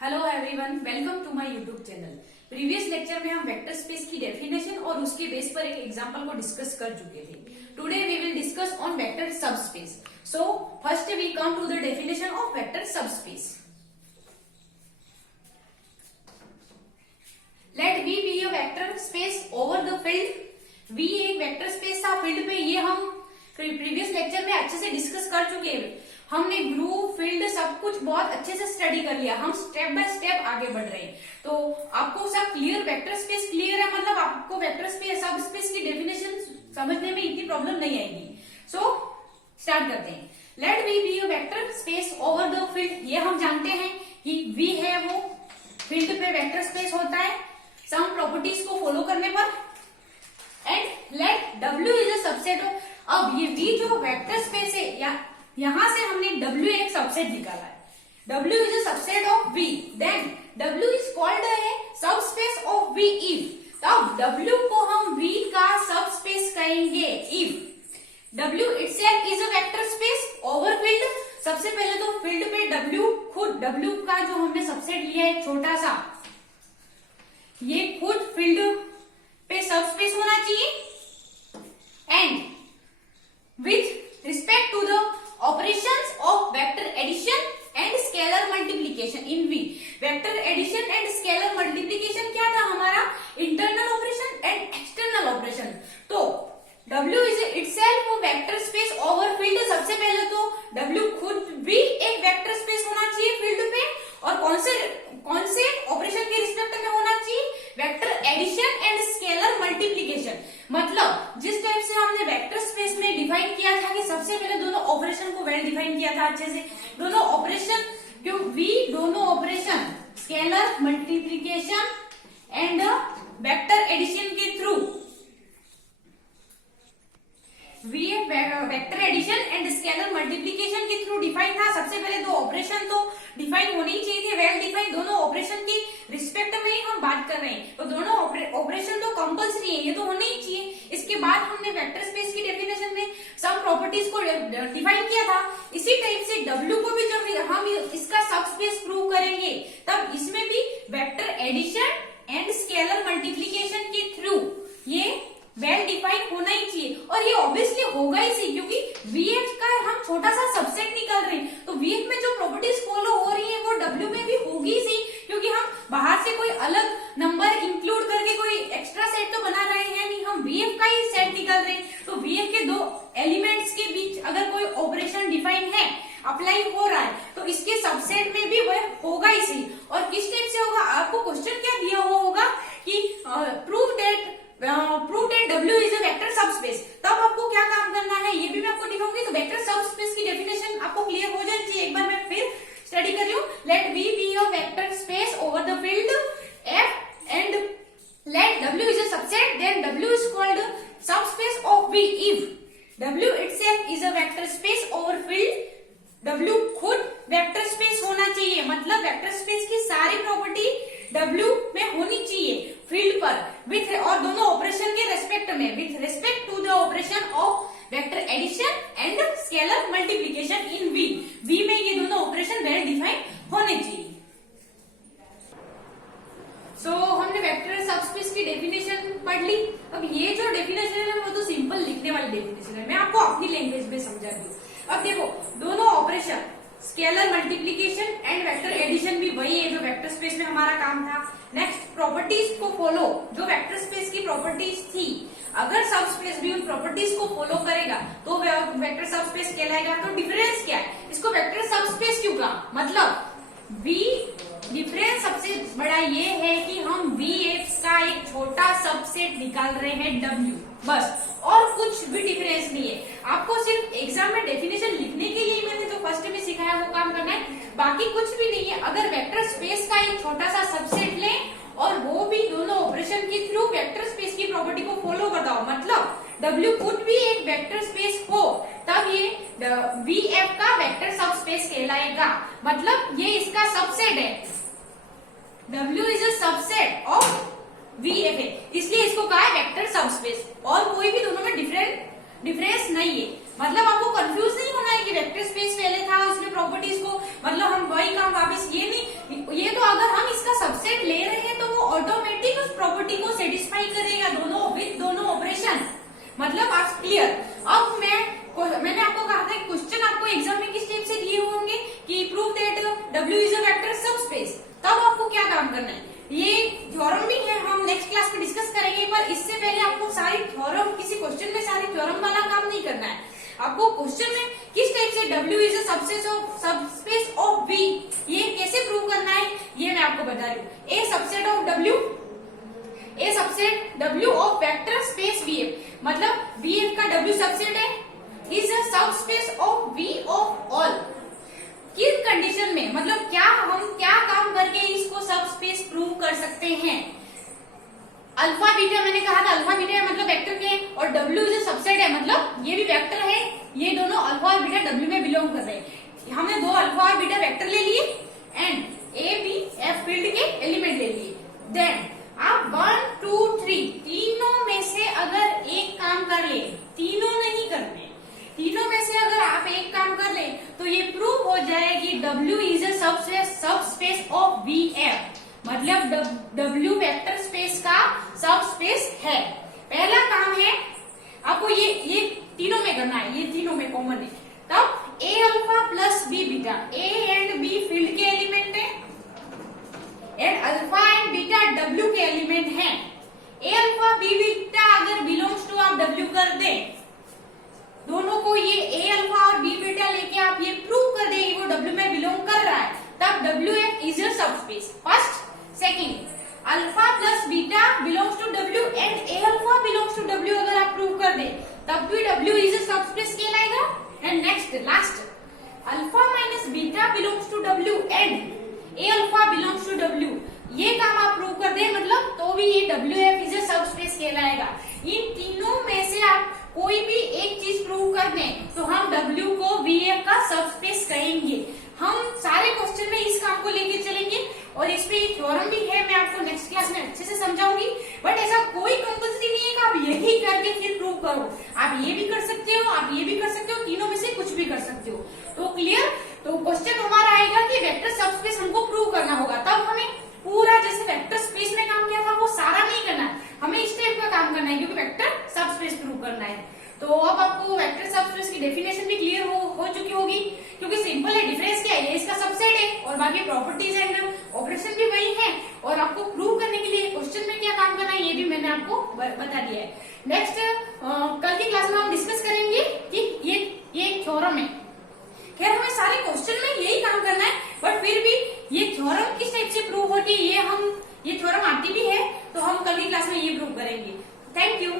Hello everyone, welcome to my YouTube channel. Previous lecture में हम vector space की definition और उसके बेस पर एक एग्जांपल को डिस्कस कर चुके थे। Today we will discuss on vector subspace. So first we come to the definition of vector subspace. Let V be a vector space over the field. V एक vector space था field पे, ये हम previous lecture में अच्छे से discuss कर चुके हैं। हमने ग्रुप फील्ड सब कुछ बहुत अच्छे से स्टडी कर लिया। हम स्टेप बाय स्टेप आगे बढ़ रहे हैं, तो आपको सब क्लियर, वेक्टर स्पेस क्लियर है, मतलब आपको वेक्टर स्पेस सब स्पेस की डेफिनेशन समझने में इतनी प्रॉब्लम नहीं आएगी। सो स्टार्ट करते हैं। Let V be a vector space over the field. ये हम जानते हैं कि V है वो फील्ड पे वेक्टर स्पेस होता है सम प्रॉपर्टीज को फॉलो करने पर। And let W is a subset of. अब ये V जो वेक्टर स्पेस है, या यहां से हमने W एक सबसेट निकाला है। W is a subset of V, then W is called a subspace of V if. तब W को हम V का सबस्पेस कहेंगे if W itself is a vector space over field. सबसे पहले तो फील्ड पे W खुद, W का जो हमने सबसेट लिया है छोटा सा, ये खुद फील्ड पे सबस्पेस होना चाहिए। And with respect to the operations of vector addition and scalar multiplication in V। Vector addition and scalar multiplication क्या था हमारा? Internal operation and external operation. तो W is itself vector space over field. सबसे पहले तो W खुद भी एक वेक्टर स्पेस होना चाहिए फील्ड पे, और कौन से ऑपरेशन के रिस्पेक्ट में होना चाहिए? Vector addition and scalar multiplication. मतलब जिस टाइप से हमने वेक्टर स्पेस में डिफाइन किया था कि सबसे पहले दोनों ऑपरेशन को वेल डिफाइन किया था अच्छे से। दोनों ऑपरेशन क्यों V, दोनों operation scalar multiplication and vector addition के थ्रू, V vector addition and scalar multiplication के थ्रू डिफाइन था। सबसे पहले दो ऑपरेशन तो डिफाइन होनी ही चाहिए थे, वेल डिफाइन। दोनों ऑपरेशन की रिस्पेक्ट में ही हम बात कर रहे हैं, तो दोनों ऑपरेशन तो कंपल्सरी है, ये तो होना ही चाहिए। इसके बाद हमने वेक्टर स्पेस की डेफिनेशन में सम प्रॉपर्टीज को डिफाइन किया था। इसी टाइप से W को भी जब हम इसका सबस्पेस प्रूव करेंगे, तब इसमें भी vector addition and scalar multiplication के थ्रू ये वेल डिफाइन होना ही चाहिए। और ये ऑब्वियसली होगा ही सही, क्योंकि VF का हम छोटा सा सबसेट निकाल रहे हैं, तो VF में जो प्रॉपर्टीज फॉलो हो रही है वो W में भी होगी सही, क्योंकि हम बाहर से कोई अलग नंबर इंक्लूड करके कोई एक्स्ट्रा सेट तो बना रहे हैं नहीं, हम VF का ही सेट निकाल रहे हैं। तो VF के दो एलिमेंट्स के बीच अगर कोई ऑपरेशन डिफाइन है, अप्लाई हो रहा है, तो इसके सबसेट में भी वह होगा ही सही। और किस टाइप से होगा? आपको क्वेश्चन क्या दिया हुआ होगा कि prove that W is a vector subspace. तब आपको क्या काम करना है ये भी मैं आपको दिखाऊंगी। तो वेक्टर सबस्पेस की डेफिनेशन आपको क्लियर हो जानी चाहिए। एक बार मैं फिर स्टडी कर रही हूँ। Let V be a vector space over the field F and let W is a subset, then W is called subspace of V if W itself is a vector space over field. W खुद vector space होना चाहिए, मतलब vector space की सारी property W में होनी चाहिए field पर, विथ और दोनों ऑपरेशन के रेस्पेक्ट में, with respect to the operation of vector addition and scalar multiplication in V में ये दोनों ऑपरेशन वेल डिफाइन होने चाहिए। सो हमने वेक्टर सबस्पेस की डेफिनेशन पढ़ ली। अब ये जो डेफिनेशन है वो तो सिंपल लिखने वाली डेफिनेशन है, मैं आपको अपनी लैंग्वेज में समझा दूं। अब देखो, दोनों operation scalar multiplication and vector addition भी वही है जो वेक्टर स्पेस में हमारा काम था। नेक्स्ट, प्रॉपर्टीज को फॉलो, जो वेक्टर स्पेस की प्रॉपर्टीज थी, अगर सबस्पेस भी उन प्रॉपर्टीज को फॉलो करेगा तो वेक्टर सबस्पेस कहलाएगा। तो डिफरेंस क्या है? इसको वेक्टर सबस्पेस क्यों कहा? मतलब V डिफरेंस सबसे बड़ा ये है कि हम VF का एक छोटा सबसेट निकाल रहे हैं W, बस, और कुछ भी डिफरेंस नहीं है। आपको सिर्फ एग्जाम में डेफिनेशन लिखने के लिए मैंने जो फर्स्ट में सिखाया वो काम करना है, बाकी कुछ भी नहीं है। अगर वेक्टर स्पेस का एक छोटा सा सबसेट लें और वो भी दोनों ऑपरेशन के थ्रू वेक्टर स्पेस की प्रॉपर्टी को फॉलो बताओ, मतलब W खुद भी एक वेक्टर स्पेस हो, तब ये VF का वेक्टर सबस्पेस कहलाएगा। मतलब ये इसका सबसेट है, W is a subset of VF है, इसलिए इसको कहा है वेक्टर सबस्पेस। और कोई भी दोनों में डिफरेंस नहीं है। मतलब आपको कंफ्यूज नहीं होना है कि वेक्टर स्पेस पहले था, उसमें प्रॉपर्टीज को, मतलब हम वही काम वापस, ये नहीं, ये तो सबसेट ले रहे हैं तो वो ऑटोमेटिक उस प्रॉपर्टी को सेटिस्फाई करेगा, दोनों विद दोनों ऑपरेशन। मतलब आप क्लियर। अब मैंने आपको कहा था क्वेश्चन आपको एग्जाम में किस टाइप से दिए होंगे कि prove that W is a vector subspace. तब आपको क्या काम करना है, ये थ्योरम भी है, हम नेक्स्ट क्लास में डिस्कस करेंगे, पर इससे पहले आपको सारी थ्योरम, किसी क्वेश्चन में सारी थ्योरम वाला काम नहीं करना है। आपको क्वेश्चन में किस टाइप से W is a subspace of V, ये कैसे प्रूव करना है ये मैं आपको बता रही हूँ। A subset of W of vector space VF, मतलब VF का W सबसेट है, is a subspace of V of all. किस कंडीशन में, मतलब हम क्या काम करके इसको सबस्पेस प्रूव कर सकते हैं। अल्फा बीटा, मैंने कहा था अल्फा बीटा मतलब वेक्टर के, और W जो सबसेट है मतलब ये भी वेक्टर है, ये दोनों अल्फा और बीटा W में बिलोंग कर रहे हैं। हमने दो अल्फा और बीटा वेक्टर ले लिए and A B F field के एलिमेंट ले लिए। देन आप 1 2 3 तीनों में से अगर एक काम कर ले, तीनों नहीं करने, तीनों में से अगर आप एक काम कर ले तो ये प्रूव हो जाएगी W is a subspace of VF, मतलब W वेक्टर स्पेस का सबस्पेस है। पहला काम है आपको ये तीनों में करना है, ये तीनों में कॉमन है। तब A alpha plus B beta, A and B field के एलिमेंट है and alpha and beta W के एलिमेंट हैं। A अल्फा B बीटा अगर बिलोंग्स टू आप W कर दे, दोनों को ये A अल्फा और B बीटा लेके आप ये प्रूव कर दे वो W में बिलोंग कर रहा है, तब WF is your subspace. First. Second, alpha plus beta belongs to W and A alpha belongs to W अगर आप प्रूव कर दे तब भी W इज अ सबस्पेस कहलाएगा। And next last, alpha minus beta belongs to W and A alpha belongs to W, ये काम आप प्रूव कर दे मतलब तो भी ये WF इज अ सबस्पेस कहलाएगा। इन तीनों में से आप कोई भी एक चीज प्रूव कर दें तो हम W को VF का सबस्पेस कहेंगे। हम सारे क्वेश्चन में इस काम को लेके चलेंगे और इस पे एक थ्योरम भी है, मैं आपको नेक्स्ट क्लास में अच्छे से समझाऊंगी। बट ऐसा कोई कंपल्सरी नहीं है कि आप यही करके फिर प्रूव करो, आप ये भी कर सकते हो, आप ये भी कर सकते हो, तीनों में से कुछ भी कर सकते हो। तो क्लियर। तो क्वेश्चन हमारा आएगा कि वेक्टर सबस्पेस हमको प्रूव करना होगा, तब हमें पूरा जैसे वेक्टर स्पेस में काम किया था वो सारा नहीं करना है, हमें इस टाइप का काम करना है क्योंकि वेक्टर सबस्पेस प्रूव करना है। तो अब आपको वेक्टर सबस्पेस की डेफिनेशन भी क्लियर हो चुकी होगी, क्योंकि सिंपल है, डिफरेंस क्या है, ये इसका सबसेट है और बाकी प्रॉपर्टीज एंड ऑपरेशन भी वही है। और आपको प्रूव करने के लिए क्वेश्चन में क्या काम करना है ये भी मैंने आपको बता दिया है। नेक्स्ट कल की क्लास में हम डिस्कस करेंगे कि ये थ्योरम है। खैर हमें सारे क्वेश्चन में यही काम करना है, बट फिर भी ये थ्योरम किस टाइप से प्रूव होती है ये थ्योरम आती भी है, तो हम कल की क्लास में ये प्रूव करेंगे। Thank you.